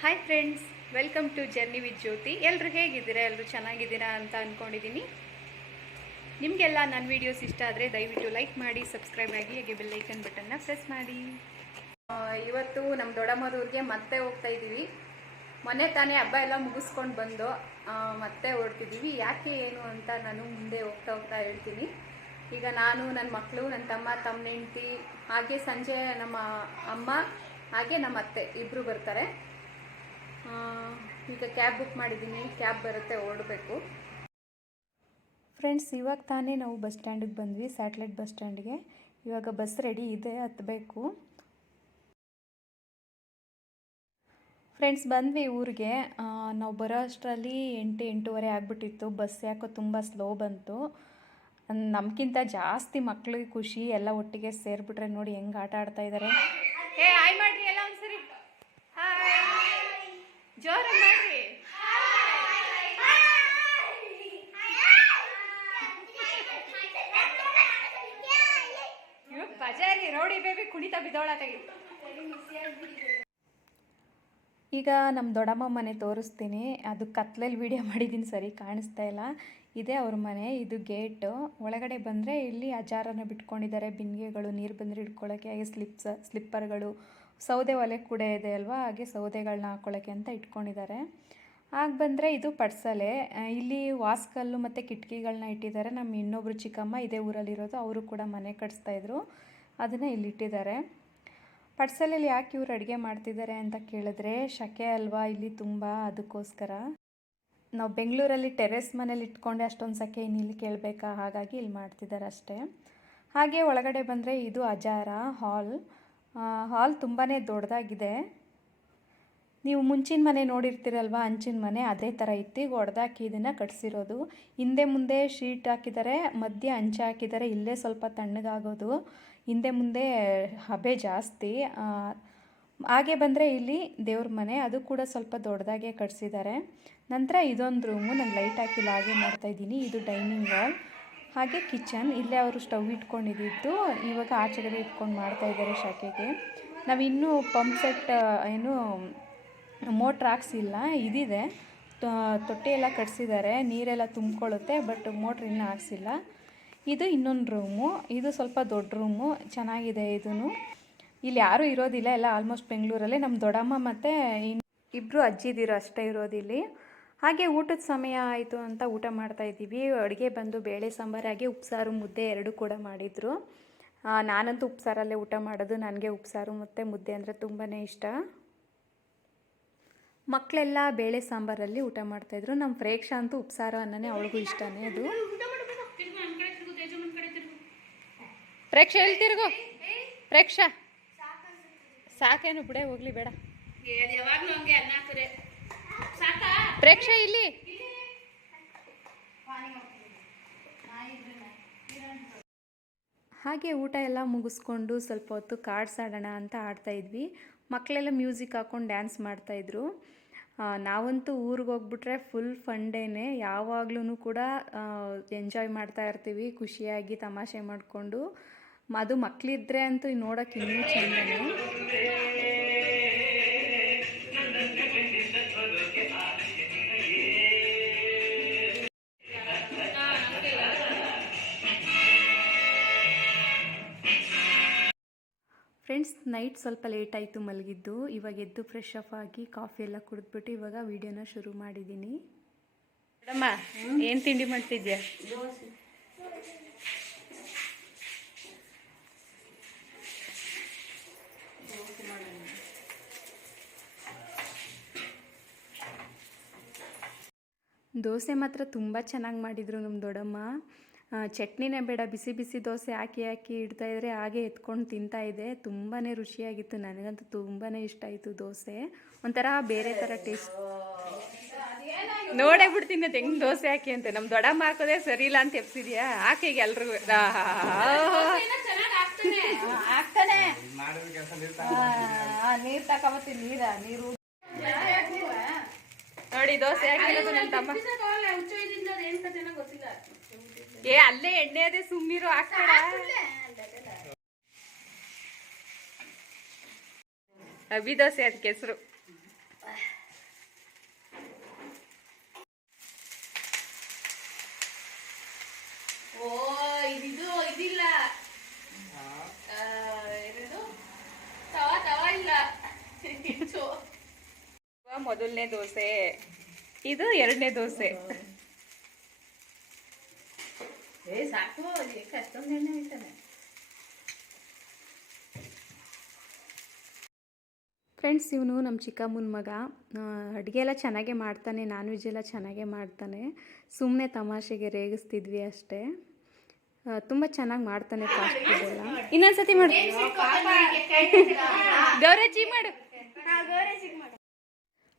Hi friends, welcome to journey with Jyothi. ಎಲ್ಲರೂ ಹೇಗಿದ್ದೀರಾ? ಎಲ್ಲರೂ ಚೆನ್ನಾಗಿದ್ದೀರಾ ಅಂತ ಅಂದ್ಕೊಂಡಿದ್ದೀನಿ. ನಿಮಗೆಲ್ಲ ನನ್ನ ವೀಡಿಯೋಸ್ ಇಷ್ಟ ಆದರೆ ದಯವಿಟ್ಟು ಲೈಕ್ ಮಾಡಿ, ಸಬ್ಸ್ಕ್ರೈಬ್ ಆಗಿ, ಹಾಗೆ ಬೆಲ್ಲೈಕನ್ ಬಟನ್ನ ಪ್ರೆಸ್ ಮಾಡಿ. ಇವತ್ತು ನಮ್ಮ ದೊಡ್ಡಮ್ಮದೂರಿಗೆ ಮತ್ತೆ ಹೋಗ್ತಾ ಇದ್ದೀವಿ. ಮೊನ್ನೆ ತಾನೇ ಹಬ್ಬ ಎಲ್ಲ ಮುಗಿಸ್ಕೊಂಡು ಬಂದು ಮತ್ತೆ ಹೊರಡ್ತಿದ್ದೀವಿ. ಯಾಕೆ ಏನು ಅಂತ ನಾನು ಮುಂದೆ ಹೋಗ್ತಾ ಹೋಗ್ತಾ ಹೇಳ್ತೀನಿ. ಈಗ ನಾನು, ನನ್ನ ಮಕ್ಕಳು, ನನ್ನ ತಮ್ಮ ಹೆಂಡತಿ, ಹಾಗೆ ಸಂಜೆ ನಮ್ಮ ಅಮ್ಮ, ಹಾಗೆ ನಮ್ಮ ಅತ್ತೆ ಇಬ್ಬರು ಬರ್ತಾರೆ. ಈಗ ಕ್ಯಾಬ್ ಬುಕ್ ಮಾಡಿದ್ದೀನಿ, ಕ್ಯಾಬ್ ಬರುತ್ತೆ, ಹೊರಡಬೇಕು. ಫ್ರೆಂಡ್ಸ್, ಇವಾಗ ತಾನೇ ನಾವು ಬಸ್ ಸ್ಟ್ಯಾಂಡಿಗೆ ಬಂದ್ವಿ, ಸ್ಯಾಟಲೈಟ್ ಬಸ್ ಸ್ಟ್ಯಾಂಡಿಗೆ. ಇವಾಗ ಬಸ್ ರೆಡಿ ಇದೆ, ಹತ್ತಬೇಕು. ಫ್ರೆಂಡ್ಸ್, ಬಂದ್ವಿ ಊರಿಗೆ. ನಾವು ಬರೋ ಅಷ್ಟರಲ್ಲಿ 8-8:15 ಆಗಿಬಿಟ್ಟಿತ್ತು. ಬಸ್ ಯಾಕೋ ತುಂಬ ಸ್ಲೋ ಬಂತು. ನಮಗಿಂತ ಜಾಸ್ತಿ ಮಕ್ಳಿಗೆ ಖುಷಿ, ಎಲ್ಲ ಒಟ್ಟಿಗೆ ಸೇರಿಬಿಟ್ರೆ ನೋಡಿ ಹೆಂಗೆ ಆಟ ಆಡ್ತಾ ಇದ್ದಾರೆ. ಹಾಯ್ ಮಾಡ್ರಿ ಎಲ್ಲ ಒಂದ್ಸರಿ, ಜೋರ ಮಾಡ್ರಿ. ಬಜಾರಿ ರೌಡಿ ಬೇಬಿ ಕುಣಿತಾ ಬಿದ್ದೋಳಾಗಿ. ಈಗ ನಮ್ಮ ದೊಡ್ಡಮ್ಮ ಮನೆ ತೋರಿಸ್ತೀನಿ. ಅದು ಕತ್ಲಲ್ಲಿ ವಿಡಿಯೋ ಮಾಡಿದ್ದೀನಿ, ಸರಿ ಕಾಣಿಸ್ತಾ ಇಲ್ಲ. ಇದೇ ಅವ್ರ ಮನೆ, ಇದು ಗೇಟು. ಒಳಗಡೆ ಬಂದರೆ ಇಲ್ಲಿ ಅಜಾರನ ಬಿಟ್ಕೊಂಡಿದ್ದಾರೆ, ಬಿಂದಿಗೆಗಳು, ನೀರು ಬಂದರೆ ಇಟ್ಕೊಳ್ಳೋಕ್ಕೆ, ಹಾಗೆ ಸ್ಲಿಪ್ಪರ್ಗಳು, ಸೌದೆ ಒಲೆ ಕೂಡ ಇದೆ ಅಲ್ವಾ, ಹಾಗೆ ಸೌದೆಗಳನ್ನ ಹಾಕ್ಕೊಳ್ಳೋಕ್ಕೆ ಅಂತ ಇಟ್ಕೊಂಡಿದ್ದಾರೆ. ಆಗ ಬಂದರೆ ಇದು ಪಡ್ಸಲೆ. ಇಲ್ಲಿ ವಾಸ್ಕಲ್ಲು ಮತ್ತು ಕಿಟಕಿಗಳನ್ನ ಇಟ್ಟಿದ್ದಾರೆ. ನಮ್ಮ ಇನ್ನೊಬ್ಬರು ಚಿಕ್ಕಮ್ಮ ಇದೇ ಊರಲ್ಲಿರೋದು, ಅವರು ಕೂಡ ಮನೆ ಕಟ್ಸ್ತಾಯಿದ್ರು, ಅದನ್ನು ಇಲ್ಲಿ ಇಟ್ಟಿದ್ದಾರೆ. ಪಡ್ಸಲಲ್ಲಿ ಯಾಕೆ ಇವ್ರು ಅಡುಗೆ ಮಾಡ್ತಿದ್ದಾರೆ ಅಂತ ಕೇಳಿದ್ರೆ, ಶಕೆ ಅಲ್ವಾ ಇಲ್ಲಿ ತುಂಬ, ಅದಕ್ಕೋಸ್ಕರ. ನಾವು ಬೆಂಗಳೂರಲ್ಲಿ ಟೆರೆಸ್ ಮನೇಲಿ ಇಟ್ಕೊಂಡೆ ಅಷ್ಟೊಂದು ಸೆಕೆ ಇಲ್ಲಿ ಕೇಳಬೇಕಾ, ಹಾಗಾಗಿ ಇಲ್ಲಿ ಮಾಡ್ತಿದ್ದಾರೆ ಅಷ್ಟೇ. ಹಾಗೆ ಒಳಗಡೆ ಬಂದರೆ ಇದು ಅಜಾರ ಹಾಲ್ ತುಂಬಾ ದೊಡ್ಡದಾಗಿದೆ. ನೀವು ಮುಂಚಿನ ಮನೆ ನೋಡಿರ್ತೀರಲ್ವ, ಹಂಚಿನ ಮನೆ, ಅದೇ ಥರ ಇತ್ತು. ಈಗ ಹೊಡೆದಾಕಿ ಇದನ್ನು ಕಟ್ಸಿರೋದು. ಹಿಂದೆ ಮುಂದೆ ಶೀಟ್ ಹಾಕಿದ್ದಾರೆ, ಮಧ್ಯೆ ಹಂಚೆ ಹಾಕಿದ್ದಾರೆ. ಇಲ್ಲೇ ಸ್ವಲ್ಪ ತಣ್ಣಗಾಗೋದು, ಹಿಂದೆ ಮುಂದೆ ಹಬೆ ಜಾಸ್ತಿ. ಹಾಗೆ ಬಂದರೆ ಇಲ್ಲಿ ದೇವ್ರ ಮನೆ, ಅದು ಕೂಡ ಸ್ವಲ್ಪ ದೊಡ್ಡದಾಗೆ ಕಟ್ಸಿದ್ದಾರೆ. ನಂತರ ಇದೊಂದು ರೂಮು, ನಾನು ಲೈಟ್ ಹಾಕಿಲ್ಲ ಹಾಗೆ ಮಾಡ್ತಾಯಿದ್ದೀನಿ. ಇದು ಡೈನಿಂಗ್ ಹಾಲ್, ಹಾಗೆ ಕಿಚನ್. ಇಲ್ಲೇ ಅವರು ಸ್ಟವ್ ಇಟ್ಕೊಂಡಿದ್ದು, ಇವಾಗ ಆಚೆಗಡೆ ಇಟ್ಕೊಂಡು ಮಾಡ್ತಾಯಿದ್ದಾರೆ ಶಕೆಗೆ. ನಾವಿನ್ನೂ ಪಂಪ್ ಸೆಟ್ ಏನು ಮೋಟ್ರ್ ಹಾಕ್ಸಿಲ್ಲ, ಇದಿದೆ. ತೊಟ್ಟಿ ಎಲ್ಲ ಕಟ್ಸಿದ್ದಾರೆ, ನೀರೆಲ್ಲ ತುಂಬಿಕೊಳ್ಳುತ್ತೆ, ಬಟ್ ಮೋಟ್ರ್ ಇನ್ನೂ ಹಾಕ್ಸಿಲ್ಲ. ಇದು ಇನ್ನೊಂದು ರೂಮು, ಇದು ಸ್ವಲ್ಪ ದೊಡ್ಡ ರೂಮು, ಚೆನ್ನಾಗಿದೆ ಇದೂ. ಇಲ್ಲಿ ಯಾರೂ ಇರೋದಿಲ್ಲ, ಎಲ್ಲ ಆಲ್ಮೋಸ್ಟ್ ಬೆಂಗಳೂರಲ್ಲೇ. ನಮ್ಮ ದೊಡ್ಡಮ್ಮ ಮತ್ತು ಇಬ್ಬರು ಅಜ್ಜಿದಿರು ಅಷ್ಟೇ ಇರೋದಿಲ್ಲಿ. ಹಾಗೆ ಊಟದ ಸಮಯ ಆಯಿತು ಅಂತ ಊಟ ಮಾಡ್ತಾಯಿದ್ದೀವಿ. ಅಡುಗೆ ಬಂದು ಬೇಳೆ ಸಾಂಬಾರು, ಹಾಗೆ ಉಪ್ಸಾರು, ಮುದ್ದೆ ಎರಡು ಕೂಡ ಮಾಡಿದರು. ನಾನಂತೂ ಉಪ್ಸಾರಲ್ಲೇ ಊಟ ಮಾಡೋದು, ನನಗೆ ಉಪ್ಸಾರು ಮತ್ತು ಮುದ್ದೆ ಅಂದರೆ ತುಂಬಾ ಇಷ್ಟ. ಮಕ್ಕಳೆಲ್ಲ ಬೇಳೆ ಸಾಂಬಾರಲ್ಲಿ ಊಟ ಮಾಡ್ತಾಯಿದ್ರು. ನಮ್ಮ ಪ್ರೇಕ್ಷಾ ಅಂತೂ ಉಪ್ಸಾರು ಅನ್ನನೇ, ಅವಳಿಗೂ ಇಷ್ಟನೇ ಅದು. ಪ್ರೇಕ್ಷಾ ಎಲ್ಲಿ ತಿರುಗು, ಪ್ರೇಕ್ಷಾ ಸಾಕೇನು ಬಿಡೆ, ಹೋಗ್ಲಿ ಬೇಡ. ಪ್ರೇಕ್ಷಾ ಇಲ್ಲಿ. ಹಾಗೆ ಊಟ ಎಲ್ಲ ಮುಗಿಸ್ಕೊಂಡು ಸ್ವಲ್ಪ ಹೊತ್ತು ಕಾರ್ಡ್ಸ್ ಆಡೋಣ ಅಂತ ಆಡ್ತಾಯಿದ್ವಿ. ಮಕ್ಕಳೆಲ್ಲ ಮ್ಯೂಸಿಕ್ ಹಾಕ್ಕೊಂಡು ಡ್ಯಾನ್ಸ್ ಮಾಡ್ತಾಯಿದ್ರು. ನಾವಂತೂ ಊರಿಗೆ ಹೋಗ್ಬಿಟ್ರೆ ಫುಲ್ ಫನ್ ಡೇನೆ, ಯಾವಾಗ್ಲೂ ಕೂಡ ಎಂಜಾಯ್ ಮಾಡ್ತಾ ಇರ್ತೀವಿ, ಖುಷಿಯಾಗಿ ತಮಾಷೆ ಮಾಡಿಕೊಂಡು. ಅದು ಮಕ್ಕಳಿದ್ರೆ ಅಂತೂ ನೋಡೋಕೆ ಇನ್ನೂ ಚೆಂದನೇ. ಫ್ರೆಂಡ್ಸ್, ನೈಟ್ ಸ್ವಲ್ಪ ಲೇಟ್ ಆಯಿತು ಮಲಗಿದ್ದು. ಇವಾಗ ಎದ್ದು ಫ್ರೆಶ್ ಅಪ್ ಆಗಿ ಕಾಫಿ ಎಲ್ಲ ಕುಡಿದ್ಬಿಟ್ಟು ಇವಾಗ ವಿಡಿಯೋನ ಶುರು ಮಾಡಿದ್ದೀನಿ. ಮೇಡಮ್ಮ, ಏನು ತಿಂಡಿ ಮಾಡ್ತಿದ್ಯಾ? ದೋಸೆ ಮಾತ್ರ ತುಂಬ ಚೆನ್ನಾಗಿ ಮಾಡಿದರು ನಮ್ಮ ದೊಡ್ಡಮ್ಮ. ಚಟ್ನಿನೇ ಬೇಡ, ಬಿಸಿ ಬಿಸಿ ದೋಸೆ ಹಾಕಿ ಇಡ್ತಾಯಿದ್ರೆ ಹಾಗೆ ಎತ್ಕೊಂಡು ತಿಂತಾಯಿದ್ದೆ. ತುಂಬಾ ರುಚಿಯಾಗಿತ್ತು, ನನಗಂತೂ ತುಂಬಾ ಇಷ್ಟ ಆಯಿತು ದೋಸೆ. ಒಂಥರ ಬೇರೆ ಥರ ಟೇಸ್ಟ್. ನೋಡೇ ಬಿಡ್ತೀನಿ ಅದು ಹೆಂಗೆ ದೋಸೆ ಹಾಕಿ ಅಂತ. ನಮ್ಮ ದೊಡ್ಡಮ್ಮ ಹಾಕೋದೇ ಸರಿ ಇಲ್ಲ ಅಂತ ಎಪ್ಸಿದ್ಯಾ? ಹಾಕಿಗೆ ಎಲ್ರಿಗೂ ಹಾಕ್ತಾನೆ. ನೀರು ತಗೊಬತ್ತೀನಿ, ನೀರು ನೋಡಿ ದೋಸೆ ಹಾಕಿರೋದು ನನ್ನ ತಮ್ಮ. ಅಲ್ಲೇ ಎಣ್ಣೆ ಅದೇ, ಸುಮ್ಮನಿರು, ಹಾಕ್ತಾರ. ಅಭಿ ದೋಸೆ ಅದಕ್ಕೆ ಹೆಸರು. ಓ ಇದಿಲ್ಲ ಏನದು ತವಾ ಇಲ್ಲ. ಮೊದಲನೇ ದೋಸೆ, ಇದು ಎರಡನೇ ದೋಸೆ. ಸಾಕು, ಅಷ್ಟೊಂದು ಎಣ್ಣೆ ಐತಾನೆ. ಫ್ರೆಂಡ್ಸ್, ಇವನು ನಮ್ಮ ಚಿಕ್ಕಮ್ಮನ ಮಗ. ಅಡುಗೆ ಎಲ್ಲ ಚೆನ್ನಾಗೇ ಮಾಡ್ತಾನೆ, ನಾನ್ ವೆಜ್ ಎಲ್ಲ ಚೆನ್ನಾಗೇ ಮಾಡ್ತಾನೆ. ಸುಮ್ಮನೆ ತಮಾಷೆಗೆ ರೇಗಿಸ್ತಿದ್ವಿ ಅಷ್ಟೇ. ತುಂಬ ಚೆನ್ನಾಗಿ ಮಾಡ್ತಾನೆ ಫಾಸ್ಟ್ ಫುಡ್ ಎಲ್ಲ. ಇನ್ನೊಂದ್ಸತಿ ಮಾಡು ಗೌರಜ್ಜಿ, ಮಾಡು.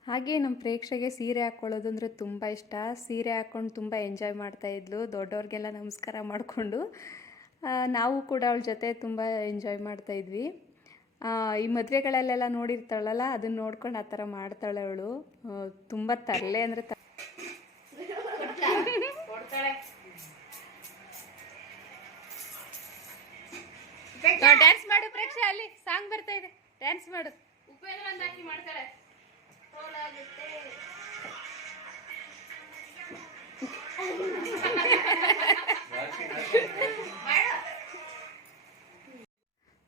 ಹಾಗೆ ನಮ್ಮ ಪ್ರೇಕ್ಷೆಗೆ ಸೀರೆ ಹಾಕ್ಕೊಳ್ಳೋದು ಅಂದರೆ ತುಂಬ ಇಷ್ಟ. ಸೀರೆ ಹಾಕ್ಕೊಂಡು ತುಂಬ ಎಂಜಾಯ್ ಮಾಡ್ತಾಯಿದ್ಲು, ದೊಡ್ಡವ್ರಿಗೆಲ್ಲ ನಮಸ್ಕಾರ ಮಾಡಿಕೊಂಡು. ನಾವು ಕೂಡ ಅವಳ ಜೊತೆ ತುಂಬ ಎಂಜಾಯ್ ಮಾಡ್ತಾಯಿದ್ವಿ. ಈ ಮದುವೆಗಳಲ್ಲೆಲ್ಲ ನೋಡಿರ್ತಾಳಲ್ಲ, ಅದನ್ನ ನೋಡ್ಕೊಂಡು ಆ ಥರ ಮಾಡ್ತಾಳೆ ಅವಳು. ತುಂಬ ತರಲೆ ಅಂದರೆ ಡ್ಯಾನ್ಸ್ ಮಾಡು ಪ್ರೇಕ್ಷೆ, ಅಲ್ಲಿ ಸಾಂಗ್ ಬರ್ತಾ ಇದೆ, ಡ್ಯಾನ್ಸ್ ಮಾಡು. ಉಪೇಂದ್ರ ಅಂತ ಹಾಕಿ ಮಾಡ್ತಾರೆ.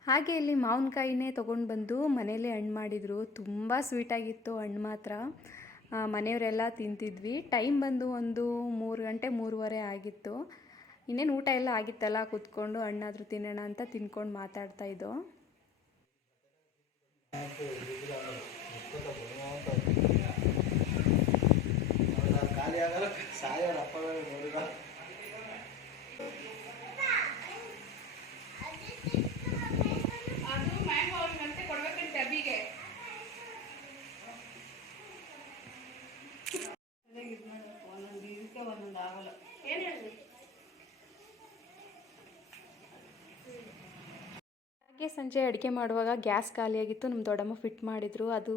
ಹಾಗೆ ಇಲ್ಲಿ ಮಾವಿನಕಾಯಿನೇ ತೊಗೊಂಡು ಬಂದು ಮನೇಲೇ ಹಣ್ಣು ಮಾಡಿದರು. ತುಂಬ ಸ್ವೀಟಾಗಿತ್ತು ಹಣ್ಣು ಮಾತ್ರ. ಮನೆಯವರೆಲ್ಲ ತಿಂತಿದ್ವಿ. ಟೈಮ್ ಬಂದು ಒಂದು 3 ಗಂಟೆ 3:15 ಆಗಿತ್ತು. ಇನ್ನೇನು ಊಟ ಎಲ್ಲ ಆಗಿತ್ತಲ್ಲ, ಕೂತ್ಕೊಂಡು ಹಣ್ಣಾದರೂ ತಿನ್ನೋಣ ಅಂತ ತಿನ್ಕೊಂಡು ಮಾತಾಡ್ತಾಯಿದ್ದೋ. ಹಾಗೆ ಸಂಜೆ ಅಡುಗೆ ಮಾಡುವಾಗ ಗ್ಯಾಸ್ ಖಾಲಿಯಾಗಿತ್ತು. ನಮ್ಮ ದೊಡ್ಡಮ್ಮ ಫಿಟ್ ಮಾಡಿದರು. ಅದು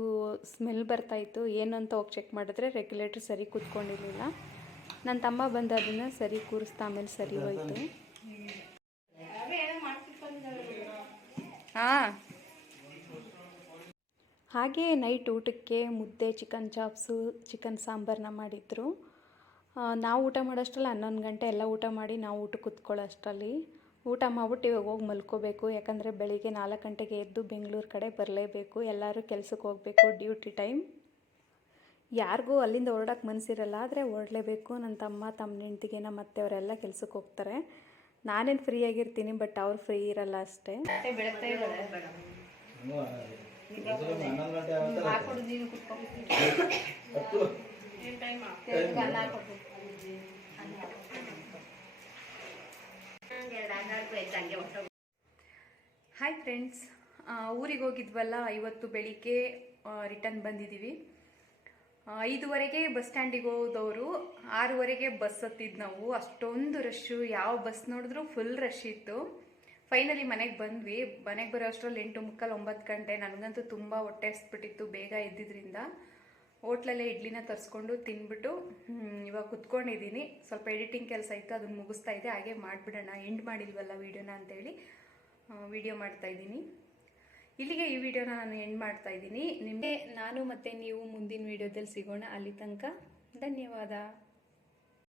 ಸ್ಮೆಲ್ ಬರ್ತಾಯಿತ್ತು. ಏನು ಅಂತ ಹೋಗಿ ಚೆಕ್ ಮಾಡಿದ್ರೆ ರೆಗ್ಯುಲೇಟ್ರ್ ಸರಿ ಕೂತ್ಕೊಂಡಿರಲಿಲ್ಲ. ನನ್ನ ತಮ್ಮ ಬಂದು ಅದನ್ನು ಸರಿ ಕೂರಿಸ್ತಾ, ಆಮೇಲೆ ಸರಿ ಹೋಯಿತು. ಹಾಂ, ಹಾಗೆ ನೈಟ್ ಊಟಕ್ಕೆ ಮುದ್ದೆ, ಚಿಕನ್ ಚಾಪ್ಸು, ಚಿಕನ್ ಸಾಂಬಾರನ್ನ ಮಾಡಿದ್ರು. ನಾವು ಊಟ ಮಾಡೋಷ್ಟರಲ್ಲಿ 11 ಗಂಟೆ. ಎಲ್ಲ ಊಟ ಮಾಡಿ ನಾವು ಊಟಕ್ಕೆ ಕೂತ್ಕೊಳ್ಳೋ ಅಷ್ಟರಲ್ಲಿ ಊಟ ಮಾಡ್ಬಿಟ್ಟು ಇವಾಗ ಹೋಗಿ ಮಲ್ಕೋಬೇಕು. ಯಾಕಂದರೆ ಬೆಳಿಗ್ಗೆ 4 ಗಂಟೆಗೆ ಎದ್ದು ಬೆಂಗಳೂರು ಕಡೆ ಬರಲೇಬೇಕು. ಎಲ್ಲರೂ ಕೆಲ್ಸಕ್ಕೆ ಹೋಗಬೇಕು, ಡ್ಯೂಟಿ ಟೈಮ್. ಯಾರಿಗೂ ಅಲ್ಲಿಂದ ಹೊರಡೋಕ್ಕೆ ಮನಸ್ಸಿರಲ್ಲ, ಆದರೆ ಹೊರಡಲೇಬೇಕು. ನನ್ನ ತಮ್ಮ ಹೆಂಡ್ತಿಗೆ ನಮ್ಮ ಅತ್ತೆಯವರೆಲ್ಲ ಕೆಲ್ಸಕ್ಕೆ ಹೋಗ್ತಾರೆ. ನಾನೇನು ಫ್ರೀ ಆಗಿರ್ತೀನಿ, ಬಟ್ ಅವ್ರು ಫ್ರೀ ಇರಲ್ಲ ಅಷ್ಟೇ. ಹಾಯ್ ಫ್ರೆಂಡ್ಸ್, ಊರಿಗೆ ಹೋಗಿದ್ವಲ್ಲ, ಇವತ್ತು ಬೆಳಿಗ್ಗೆ ರಿಟರ್ನ್ ಬಂದಿದ್ದೀವಿ. 5:15ಗೆ ಬಸ್ ಸ್ಟ್ಯಾಂಡಿಗೆ ಹೋದವರು 6:15ಗೆ ಬಸ್ ಹತ್ತಿದ್ದು ನಾವು. ಅಷ್ಟೊಂದು ರಶ್ಶು, ಯಾವ ಬಸ್ ನೋಡಿದ್ರೂ ಫುಲ್ ರಶ್ ಇತ್ತು. ಫೈನಲಿ ಮನೆಗೆ ಬಂದ್ವಿ. ಮನೆಗೆ ಬರೋ ಅಷ್ಟರಲ್ಲಿ 8:45 9 ಗಂಟೆ. ನನಗಂತೂ ತುಂಬ ಹೊಟ್ಟೆ ಹಸ್ಬಿಟ್ಟಿತ್ತು ಬೇಗ ಎದ್ದಿದ್ದರಿಂದ. ಹೋಟ್ಲಲ್ಲೇ ಇಡ್ಲಿನ ತರಿಸ್ಕೊಂಡು ತಿಂದ್ಬಿಟ್ಟು ಇವಾಗ ಕುತ್ಕೊಂಡಿದ್ದೀನಿ. ಸ್ವಲ್ಪ ಎಡಿಟಿಂಗ್ ಕೆಲಸ ಇತ್ತು, ಅದನ್ನು ಮುಗಿಸ್ತಾ ಇದ್ದೆ. ಹಾಗೆ ಮಾಡಿಬಿಡೋಣ, ಎಂಡ್ ಮಾಡಿಲ್ವಲ್ಲ ವೀಡಿಯೋನ ಅಂತೇಳಿ ವಿಡಿಯೋ ಮಾಡ್ತಾಯಿದ್ದೀನಿ. ಇಲ್ಲಿಗೆ ಈ ವಿಡಿಯೋನ ನಾನು ಎಂಡ್ ಮಾಡ್ತಾಯಿದ್ದೀನಿ. ನಿಮಗೆ ನಾನು ಮತ್ತು ನೀವು ಮುಂದಿನ ವಿಡಿಯೋದಲ್ಲಿ ಸಿಗೋಣ. ಅಲ್ಲಿ ತನಕ ಧನ್ಯವಾದ.